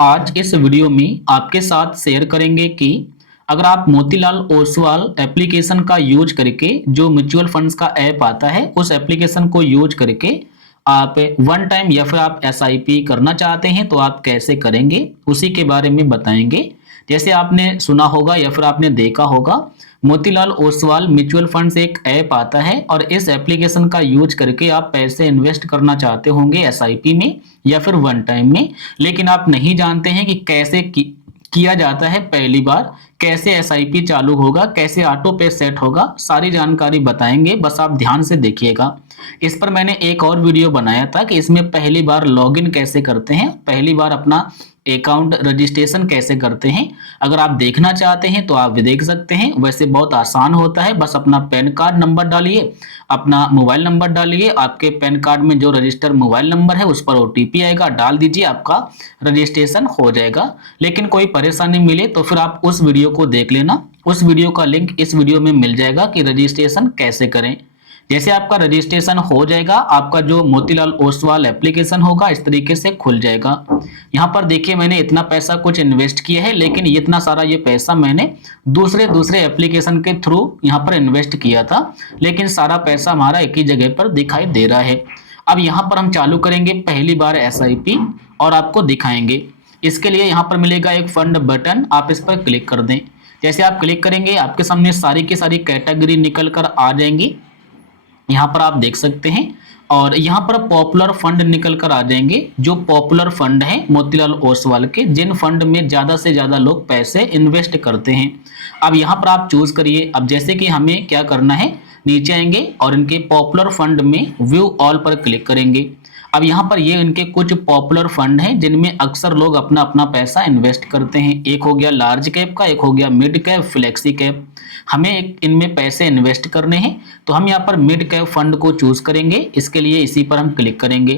आज इस वीडियो में आपके साथ शेयर करेंगे कि अगर आप मोतीलाल ओसवाल एप्लीकेशन का यूज करके जो म्यूचुअल फंड्स का ऐप आता है उस एप्लीकेशन को यूज करके आप वन टाइम या फिर आप एसआईपी करना चाहते हैं तो आप कैसे करेंगे उसी के बारे में बताएंगे। जैसे आपने सुना होगा या फिर आपने देखा होगा, मोतीलाल ओसवाल म्यूचुअल फंड्स एक ऐप आता है और इस एप्लीकेशन का यूज करके आप पैसे इन्वेस्ट करना चाहते होंगे एसआईपी में या फिर वन टाइम में, लेकिन आप नहीं जानते हैं कि कैसे किया जाता है। पहली बार कैसे एसआईपी चालू होगा, कैसे ऑटो पे सेट होगा, सारी जानकारी बताएंगे, बस आप ध्यान से देखिएगा। इस पर मैंने एक और वीडियो बनाया था कि इसमें पहली बार लॉगिन कैसे करते हैं, पहली बार अपना अकाउंट रजिस्ट्रेशन कैसे करते हैं। अगर आप देखना चाहते हैं तो आप भी देख सकते हैं। वैसे बहुत आसान होता है, बस अपना पैन कार्ड नंबर डालिए, अपना मोबाइल नंबर डालिए, आपके पैन कार्ड में जो रजिस्टर मोबाइल नंबर है उस पर ओटीपी आएगा, डाल दीजिए, आपका रजिस्ट्रेशन हो जाएगा। लेकिन कोई परेशानी मिले तो फिर आप उस वीडियो को देख लेना, उस वीडियो का लिंक इस वीडियो में मिल जाएगा कि रजिस्ट्रेशन कैसे करें। जैसे आपका रजिस्ट्रेशन हो जाएगा, आपका जो मोतीलाल ओसवाल एप्लीकेशन होगा इस तरीके से खुल जाएगा। यहाँ पर देखिए मैंने इतना पैसा कुछ इन्वेस्ट किया है, लेकिन इतना सारा ये पैसा मैंने दूसरे एप्लीकेशन के थ्रू यहाँ पर इन्वेस्ट किया था, लेकिन सारा पैसा हमारा एक ही जगह पर दिखाई दे रहा है। अब यहाँ पर हम चालू करेंगे पहली बार एसआईपी और आपको दिखाएंगे। इसके लिए यहाँ पर मिलेगा एक फंड बटन, आप इस पर क्लिक कर दें। जैसे आप क्लिक करेंगे आपके सामने सारी की सारी कैटेगरी निकल कर आ जाएंगी, यहाँ पर आप देख सकते हैं। और यहाँ पर पॉपुलर फंड निकल कर आ जाएंगे, जो पॉपुलर फंड हैं मोतीलाल ओसवाल के, जिन फंड में ज़्यादा से ज़्यादा लोग पैसे इन्वेस्ट करते हैं। अब यहाँ पर आप चूज करिए। अब जैसे कि हमें क्या करना है, नीचे आएंगे और इनके पॉपुलर फंड में व्यू ऑल पर क्लिक करेंगे। अब यहाँ पर ये इनके कुछ पॉपुलर फंड हैं जिनमें अक्सर लोग अपना अपना पैसा इन्वेस्ट करते हैं। एक हो गया लार्ज कैप का, एक हो गया मिड कैप, फ्लेक्सी कैप। हमें इनमें पैसे इन्वेस्ट करने हैं तो हम यहाँ पर मिड कैप फंड को चूज करेंगे। इसके लिए इसी पर हम क्लिक करेंगे।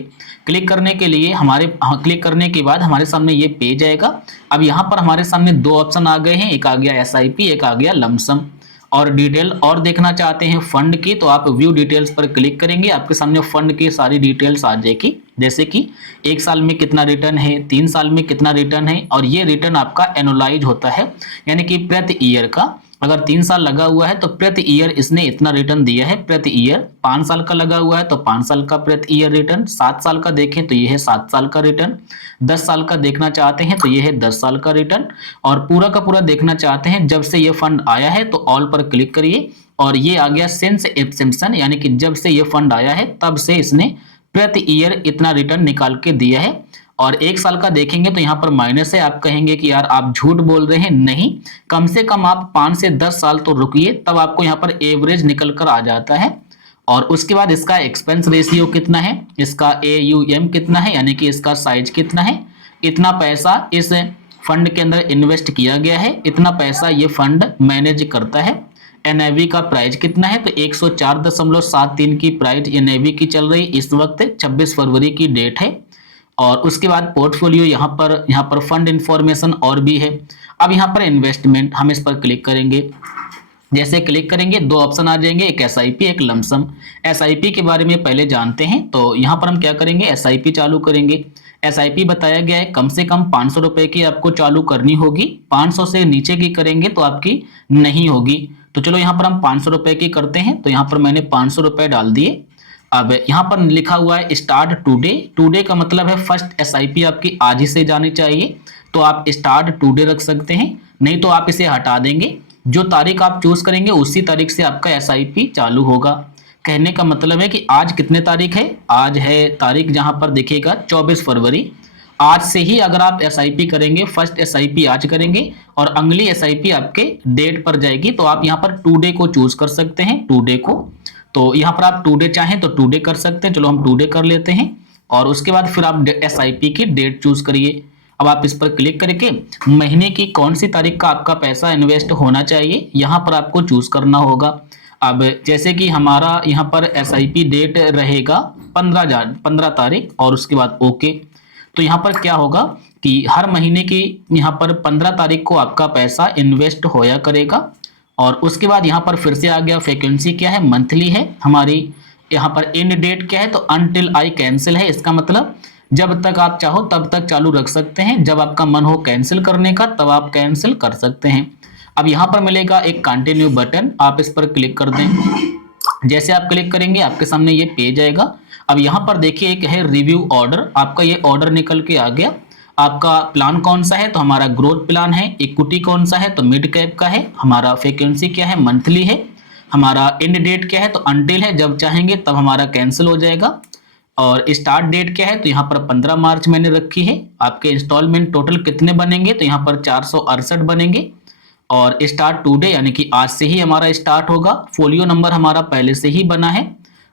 क्लिक करने के लिए क्लिक करने के बाद हमारे सामने ये पेज आएगा। अब यहाँ पर हमारे सामने दो ऑप्शन आ गए हैं, एक आ गया एसआईपी, एक आ गया लमसम। और डिटेल और देखना चाहते हैं फंड की तो आप व्यू डिटेल्स पर क्लिक करेंगे, आपके सामने फंड की सारी डिटेल्स आ जाएगी। जैसे कि 1 साल में कितना रिटर्न है, 3 साल में कितना रिटर्न है, और ये रिटर्न आपका एनुलाइज होता है, यानी कि प्रति ईयर का। अगर 3 साल लगा हुआ है तो प्रति ईयर इसने इतना रिटर्न दिया है प्रति ईयर। 5 साल का लगा हुआ है तो 5 साल का प्रति ईयर रिटर्न। 7 साल का देखें तो ये है 7 साल का रिटर्न। 10 साल का देखना चाहते हैं तो ये है 10 साल का रिटर्न। और पूरा का पूरा देखना चाहते हैं जब से ये फंड आया है तो ऑल पर क्लिक करिए। और ये आ गया सिंस इंसेप्शन, यानी कि जब से ये फंड आया है तब से इसने प्रति ईयर इतना रिटर्न निकाल के दिया है। और 1 साल का देखेंगे तो यहाँ पर माइनस है। आप कहेंगे कि यार आप झूठ बोल रहे हैं, नहीं, कम से कम आप 5 से 10 साल तो रुकिए, तब आपको यहाँ पर एवरेज निकल कर आ जाता है। और उसके बाद इसका एक्सपेंस रेशियो कितना है, इसका AUM कितना है, यानी कि इसका साइज कितना है, इतना पैसा इस फंड के अंदर इन्वेस्ट किया गया है, इतना पैसा ये फंड मैनेज करता है। NAV का प्राइस कितना है, तो 104.73 की प्राइस NAV की चल रही इस वक्त, 26 फरवरी की डेट है। और उसके बाद पोर्टफोलियो यहाँ पर फंड इंफॉर्मेशन और भी है। अब यहाँ पर इन्वेस्टमेंट, हम इस पर क्लिक करेंगे। जैसे क्लिक करेंगे दो ऑप्शन आ जाएंगे, एक एसआईपी, एक लमसम। एसआईपी के बारे में पहले जानते हैं, तो यहाँ पर हम क्या करेंगे, एसआईपी चालू करेंगे। एसआईपी बताया गया है कम से कम 500 रुपए की आपको चालू करनी होगी। 500 से नीचे की करेंगे तो आपकी नहीं होगी। तो चलो यहाँ पर हम 500 रुपए की करते हैं, तो यहाँ पर मैंने 500 रुपए डाल दिए। अब यहाँ पर लिखा हुआ है स्टार्ट टुडे। टुडे का मतलब है फर्स्ट एसआईपी आपकी आज ही से जानी चाहिए, तो आप स्टार्ट टुडे रख सकते हैं, नहीं तो आप इसे हटा देंगे। जो तारीख आप चूज करेंगे उसी तारीख से आपका एसआईपी चालू होगा। कहने का मतलब है कि आज कितने तारीख है, आज है तारीख जहाँ पर देखिएगा 24 फरवरी। आज से ही अगर आप एसआईपी करेंगे, फर्स्ट एसआईपी आज करेंगे और अगली एसआईपी आपके डेट पर जाएगी, तो आप यहाँ पर टुडे को चूज कर सकते हैं, टुडे को। तो यहाँ पर आप टुडे चाहें तो टुडे कर सकते हैं, चलो हम टुडे कर लेते हैं। और उसके बाद फिर आप एसआईपी की डेट चूज करिए। अब आप इस पर क्लिक करके महीने की कौन सी तारीख का आपका पैसा इन्वेस्ट होना चाहिए यहाँ पर आपको चूज करना होगा। अब जैसे कि हमारा यहाँ पर एसआईपी डेट रहेगा 15 तारीख और उसके बाद ओके। तो यहाँ पर क्या होगा कि हर महीने की यहाँ पर 15 तारीख को आपका पैसा इन्वेस्ट होया करेगा। और उसके बाद यहाँ पर फिर से आ गया, फ्रीक्वेंसी क्या है, मंथली है हमारी। यहाँ पर एंड डेट क्या है, तो अनटिल आई कैंसिल है। इसका मतलब जब तक आप चाहो तब तक चालू रख सकते हैं, जब आपका मन हो कैंसिल करने का तब आप कैंसिल कर सकते हैं। अब यहाँ पर मिलेगा एक कंटिन्यू बटन, आप इस पर क्लिक कर दें। जैसे आप क्लिक करेंगे आपके सामने ये पेज आएगा। अब यहाँ पर देखिए एक है रिव्यू ऑर्डर, आपका ये ऑर्डर निकल के आ गया। आपका प्लान कौन सा है, तो हमारा ग्रोथ प्लान है। इक्विटी कौन सा है, तो मिड कैप का है। हमारा वैकेंसी क्या है, मंथली है। हमारा एंड डेट क्या है, तो अनटिल है, जब चाहेंगे तब हमारा कैंसिल हो जाएगा। और स्टार्ट डेट क्या है, तो यहाँ पर 15 मार्च मैंने रखी है। आपके इंस्टॉलमेंट टोटल कितने बनेंगे, तो यहाँ पर 468 बनेंगे। और स्टार्ट टुडे यानी कि आज से ही हमारा स्टार्ट होगा। फोलियो नंबर हमारा पहले से ही बना है।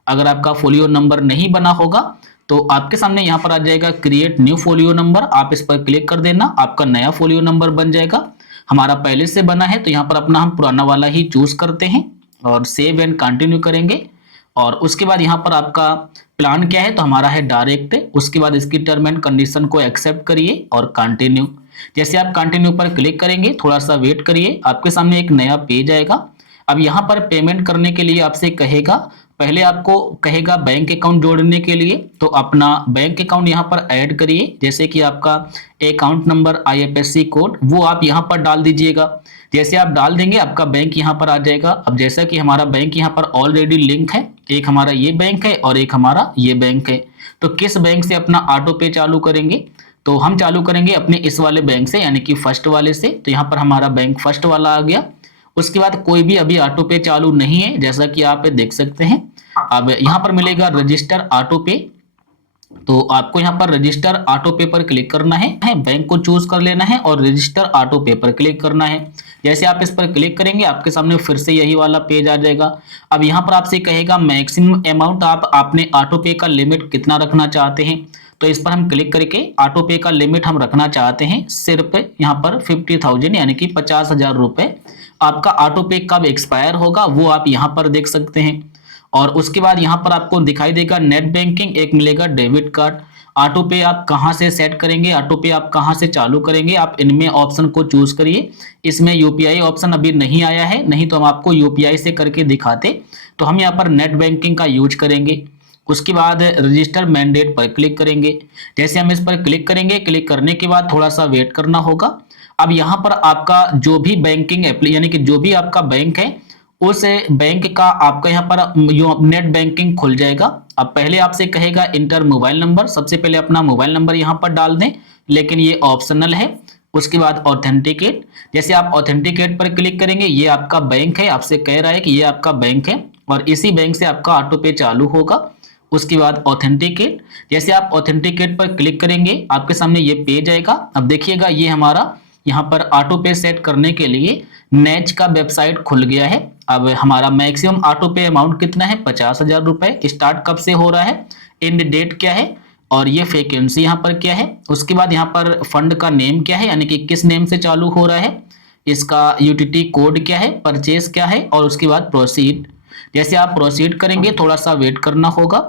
अगर आपका फोलियो नंबर नहीं बना होगा तो आपके सामने यहाँ पर आ जाएगा क्रिएट न्यू फोलियो नंबर, आप इस पर क्लिक कर देना, आपका नया फोलियो नंबर बन जाएगा। हमारा पहले से बना है तो यहाँ पर अपना हम पुराना वाला ही चूज करते हैं और सेव एंड कंटिन्यू करेंगे। और उसके बाद यहाँ पर आपका प्लान क्या है, तो हमारा है डायरेक्ट। उसके बाद इसकी टर्म एंड कंडीशन को एक्सेप्ट करिए और कंटिन्यू। जैसे आप कंटिन्यू पर क्लिक करेंगे, थोड़ा सा वेट करिए, आपके सामने एक नया पेज आएगा। अब यहाँ पर पेमेंट करने के लिए आपसे कहेगा, पहले आपको कहेगा बैंक अकाउंट जोड़ने के लिए, तो अपना बैंक अकाउंट यहाँ पर ऐड करिए। जैसे कि आपका अकाउंट नंबर, IFSC कोड वो आप यहाँ पर डाल दीजिएगा। जैसे आप डाल देंगे आपका बैंक यहाँ पर आ जाएगा। अब जैसा कि हमारा बैंक यहाँ पर ऑलरेडी लिंक है, एक हमारा ये बैंक है और एक हमारा ये बैंक है, तो किस बैंक से अपना ऑटो पे चालू करेंगे, तो हम चालू करेंगे अपने इस वाले बैंक से यानी कि फर्स्ट वाले से। तो यहाँ पर हमारा बैंक फर्स्ट वाला आ गया। उसके बाद कोई भी अभी ऑटो पे चालू नहीं है, जैसा कि आप देख सकते हैं। अब यहाँ पर मिलेगा रजिस्टर ऑटो पे, तो आपको यहाँ पर रजिस्टर ऑटो पे पर क्लिक करना है, बैंक को चूज कर लेना है और रजिस्टर ऑटो पे पर क्लिक करना है। जैसे आप इस पर क्लिक करेंगे आपके सामने फिर से यही वाला पेज आ जाएगा। अब यहाँ पर आपसे कहेगा मैक्सिमम अमाउंट, आप अपने ऑटो पे का लिमिट कितना रखना चाहते हैं, तो इस पर हम क्लिक करके ऑटो पे का लिमिट हम रखना चाहते हैं सिर्फ यहाँ पर 50,000 यानी कि 50,000 रुपए। आपका ऑटो पे कब एक्सपायर होगा वो आप यहाँ पर देख सकते हैं। और उसके बाद यहाँ पर आपको दिखाई देगा नेट बैंकिंग, एक मिलेगा डेबिट कार्ड। ऑटो पे आप कहाँ से सेट करेंगे, ऑटो पे आप कहाँ से चालू करेंगे, आप इनमें ऑप्शन को चूज करिए। इसमें UPI ऑप्शन अभी नहीं आया है, नहीं तो हम आपको UPI से करके दिखाते। तो हम यहाँ पर नेट बैंकिंग का यूज करेंगे। उसके बाद रजिस्टर मैंडेट पर क्लिक करेंगे। जैसे हम इस पर क्लिक करेंगे, क्लिक करने के बाद थोड़ा सा वेट करना होगा। अब यहाँ पर आपका जो भी बैंकिंग यानी कि जो भी आपका बैंक है उस बैंक का आपका यहाँ पर नेट बैंकिंग खुल जाएगा। अब पहले आपसे कहेगा इंटर मोबाइल नंबर, सबसे पहले अपना मोबाइल नंबर यहाँ पर डाल दें, लेकिन ये ऑप्शनल है। उसके बाद ऑथेंटिकेट, जैसे आप ऑथेंटिकेट पर क्लिक करेंगे, ये आपका बैंक है, आपसे कह रहा है कि ये आपका बैंक है और इसी बैंक से आपका ऑटो पे चालू होगा। उसके बाद ऑथेंटिकेट, जैसे आप ऑथेंटिकेट पर क्लिक करेंगे आपके सामने ये पेज आएगा। अब देखिएगा ये हमारा यहाँ पर ऑटो पे सेट करने के लिए नेच का वेबसाइट खुल गया है। अब हमारा मैक्सिमम ऑटो पे अमाउंट कितना है, 50,000 रुपए। स्टार्ट कब से हो रहा है, एंड डेट क्या है और ये वैकेंसी यहाँ पर क्या है। उसके बाद यहाँ पर फंड का नेम क्या है, यानी कि किस नेम से चालू हो रहा है, इसका UTT कोड क्या है, परचेस क्या है और उसके बाद प्रोसीड। जैसे आप प्रोसीड करेंगे थोड़ा सा वेट करना होगा।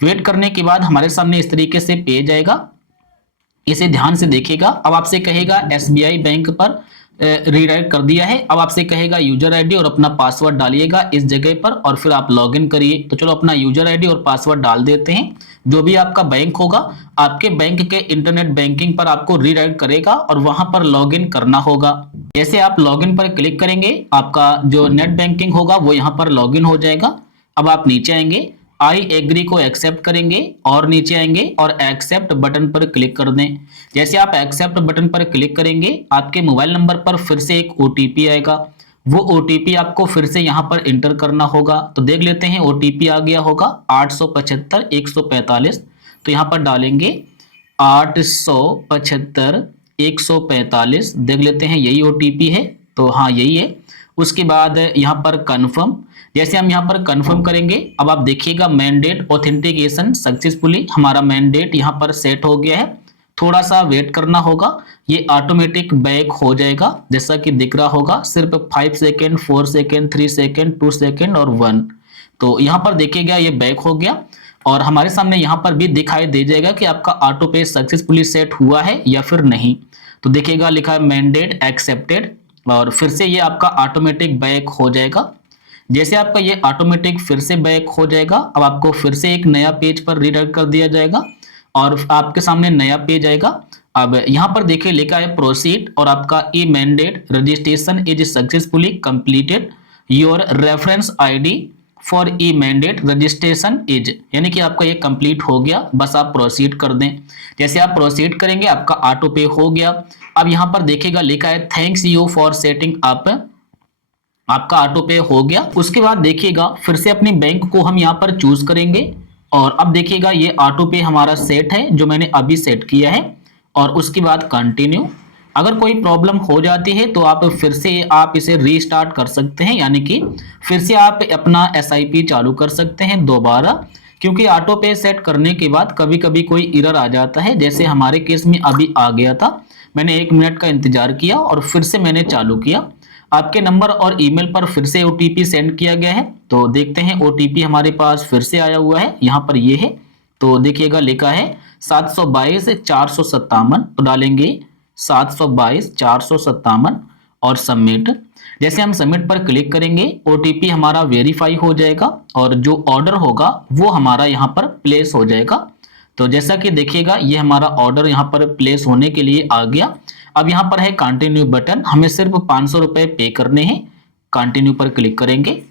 वेट करने के बाद हमारे सामने इस तरीके से पेज आएगा, इसे ध्यान से देखिएगा। अब आपसे कहेगा SBI बैंक पर रीडायरेक्ट कर दिया है। अब आपसे कहेगा यूजर आईडी और अपना पासवर्ड डालिएगा इस जगह पर और फिर आप लॉगिन करिए। तो चलो अपना यूजर आईडी और पासवर्ड डाल देते हैं। जो भी आपका बैंक होगा आपके बैंक के इंटरनेट बैंकिंग पर आपको रीडायरेक्ट करेगा और वहां पर लॉगिन करना होगा। जैसे आप लॉगिन पर क्लिक करेंगे आपका जो नेट बैंकिंग होगा वो यहाँ पर लॉगिन हो जाएगा। अब आप नीचे आएंगे, आई एग्री को एक्सेप्ट करेंगे और नीचे आएंगे और एक्सेप्ट बटन पर क्लिक कर दें। जैसे आप एक्सेप्ट बटन पर क्लिक करेंगे आपके मोबाइल नंबर पर फिर से एक OTP आएगा। वो OTP आपको फिर से यहाँ पर इंटर करना होगा। तो देख लेते हैं OTP आ गया होगा 875 145। तो यहाँ पर डालेंगे 875 145, देख लेते हैं यही OTP है, तो हाँ यही है। उसके बाद यहाँ पर कन्फर्म, जैसे हम यहाँ पर कंफर्म करेंगे अब आप देखिएगा मैंडेट ऑथेंटिकेशन सक्सेसफुली, हमारा मैंडेट यहाँ पर सेट हो गया है। थोड़ा सा वेट करना होगा, ये ऑटोमेटिक बैक हो जाएगा जैसा कि दिख रहा होगा। सिर्फ 5 सेकेंड, 4 सेकेंड, 3 सेकेंड, 2 सेकेंड और 1। तो यहाँ पर देखिएगा ये बैक हो गया और हमारे सामने यहाँ पर भी दिखाई दे जाएगा कि आपका ऑटो पे सक्सेसफुली सेट हुआ है या फिर नहीं। तो देखिएगा लिखा है मैंडेट एक्सेप्टेड और फिर से ये आपका ऑटोमेटिक बैक हो जाएगा। जैसे आपका ये ऑटोमेटिक फिर से बैक हो जाएगा अब आपको फिर से एक नया पेज पर रीडायरेक्ट कर दिया जाएगा और आपके सामने नया पेज आएगा। अब यहाँ पर देखिए लिखा है प्रोसीड और आपका e mandate registration is successfully completed, your reference ID for e mandate registration is, यानी कि आपका ये कंप्लीट हो गया, बस आप प्रोसीड कर दें। जैसे आप प्रोसीड करेंगे आपका ऑटो पे हो गया। अब यहाँ पर देखिएगा लिखा है thanks you for setting up, आपका ऑटो पे हो गया। उसके बाद देखिएगा फिर से अपनी बैंक को हम यहाँ पर चूज करेंगे और अब देखिएगा ये ऑटो पे हमारा सेट है जो मैंने अभी सेट किया है, और उसके बाद कंटिन्यू। अगर कोई प्रॉब्लम हो जाती है तो आप फिर से आप इसे रीस्टार्ट कर सकते हैं, यानी कि फिर से आप अपना एसआईपी चालू कर सकते हैं दोबारा, क्योंकि ऑटो पे सेट करने के बाद कभी कभी कोई एरर आ जाता है। जैसे हमारे केस में अभी आ गया था, मैंने 1 मिनट का इंतजार किया और फिर से मैंने चालू किया। आपके नंबर और ईमेल पर फिर से ओटीपी सेंड किया गया है, तो देखते हैं ओटीपी हमारे पास फिर से आया हुआ है, यहाँ पर ये है। तो देखिएगा लिखा है 722-457, तो डालेंगे 722-457 और सबमिट। जैसे हम सबमिट पर क्लिक करेंगे ओटीपी हमारा वेरीफाई हो जाएगा और जो ऑर्डर होगा वो हमारा यहाँ पर प्लेस हो जाएगा। तो जैसा कि देखिएगा ये हमारा ऑर्डर यहाँ पर प्लेस होने के लिए आ गया। अब यहाँ पर है कंटिन्यू बटन, हमें सिर्फ 500 रुपए पे करने हैं। कंटिन्यू पर क्लिक करेंगे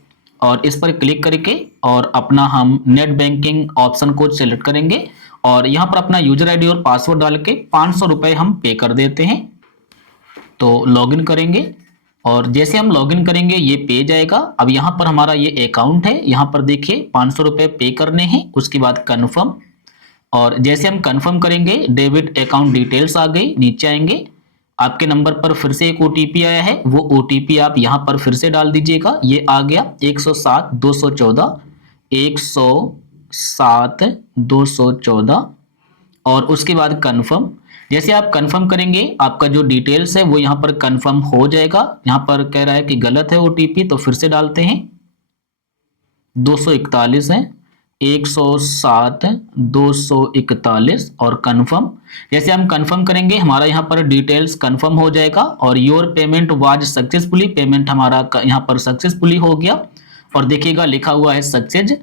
और इस पर क्लिक करके और अपना हम नेट बैंकिंग ऑप्शन को सिलेक्ट करेंगे और यहाँ पर अपना यूजर आईडी और पासवर्ड डाल के 500 रुपए हम पे कर देते हैं। तो लॉगिन करेंगे और जैसे हम लॉगिन करेंगे ये पेज आएगा। अब यहाँ पर हमारा ये अकाउंट है, यहाँ पर देखिए 500 रुपए पे करने हैं। उसके बाद कन्फर्म, और जैसे हम कन्फर्म करेंगे डेबिट अकाउंट डिटेल्स आ गई, नीचे आएंगे। आपके नंबर पर फिर से एक ओटीपी आया है, वो ओटीपी आप यहाँ पर फिर से डाल दीजिएगा। ये आ गया 107-214 107-214 और उसके बाद कन्फर्म। जैसे आप कन्फर्म करेंगे आपका जो डिटेल्स है वो यहाँ पर कन्फर्म हो जाएगा। यहाँ पर कह रहा है कि गलत है ओटीपी, तो फिर से डालते हैं 241 है 107-241 और कन्फर्म। जैसे हम कन्फर्म करेंगे हमारा यहाँ पर डिटेल्स कन्फर्म हो जाएगा और your payment was successfully, payment हमारा यहाँ पर सक्सेसफुली हो गया और देखिएगा लिखा हुआ है सक्सेस।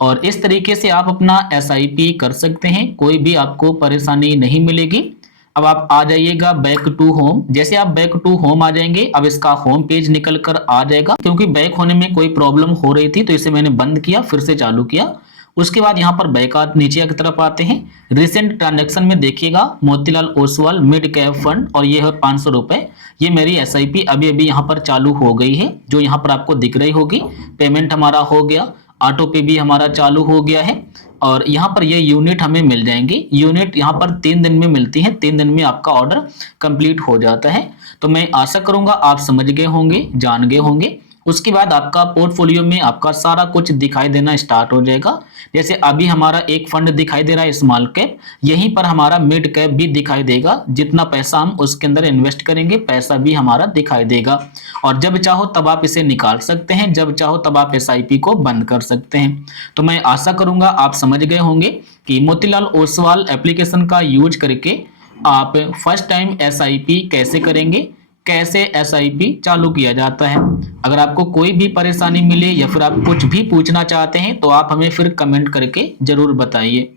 और इस तरीके से आप अपना एसआईपी कर सकते हैं, कोई भी आपको परेशानी नहीं मिलेगी। अब आप आ जाइएगा बैक टू होम। जैसे आप बैक टू होम आ जाएंगे अब इसका होम पेज निकल कर आ जाएगा, क्योंकि बैक होने में कोई प्रॉब्लम हो रही थी तो इसे मैंने बंद किया फिर से चालू किया। उसके बाद यहाँ पर बैक नीचे की तरफ आते हैं। रिसेंट ट्रांजैक्शन में देखिएगा Motilal Oswal mid cap fund और ये है 500 रुपए। ये मेरी एसआईपी अभी अभी यहाँ पर चालू हो गई है, जो यहाँ पर आपको दिख रही होगी। पेमेंट हमारा हो गया, ऑटो पे भी हमारा चालू हो गया है और यहाँ पर ये यूनिट हमें मिल जाएंगी। यूनिट यहाँ पर 3 दिन में मिलती है, 3 दिन में आपका ऑर्डर कंप्लीट हो जाता है। तो मैं आशा करूंगा आप समझ गए होंगे, जान गए होंगे। उसके बाद आपका पोर्टफोलियो में आपका सारा कुछ दिखाई देना स्टार्ट हो जाएगा। जैसे अभी हमारा एक फंड दिखाई दे रहा है स्मॉल कैप, यहीं पर हमारा मिड कैप भी दिखाई देगा। जितना पैसा हम उसके अंदर इन्वेस्ट करेंगे पैसा भी हमारा दिखाई देगा और जब चाहो तब आप इसे निकाल सकते हैं, जब चाहो तब आप एसआईपी को बंद कर सकते हैं। तो मैं आशा करूंगा आप समझ गए होंगे कि मोतीलाल ओसवाल एप्लीकेशन का यूज करके आप फर्स्ट टाइम एसआईपी कैसे करेंगे, कैसे एसआईपी चालू किया जाता है। अगर आपको कोई भी परेशानी मिले या फिर आप कुछ भी पूछना चाहते हैं तो आप हमें फिर कमेंट करके जरूर बताइए।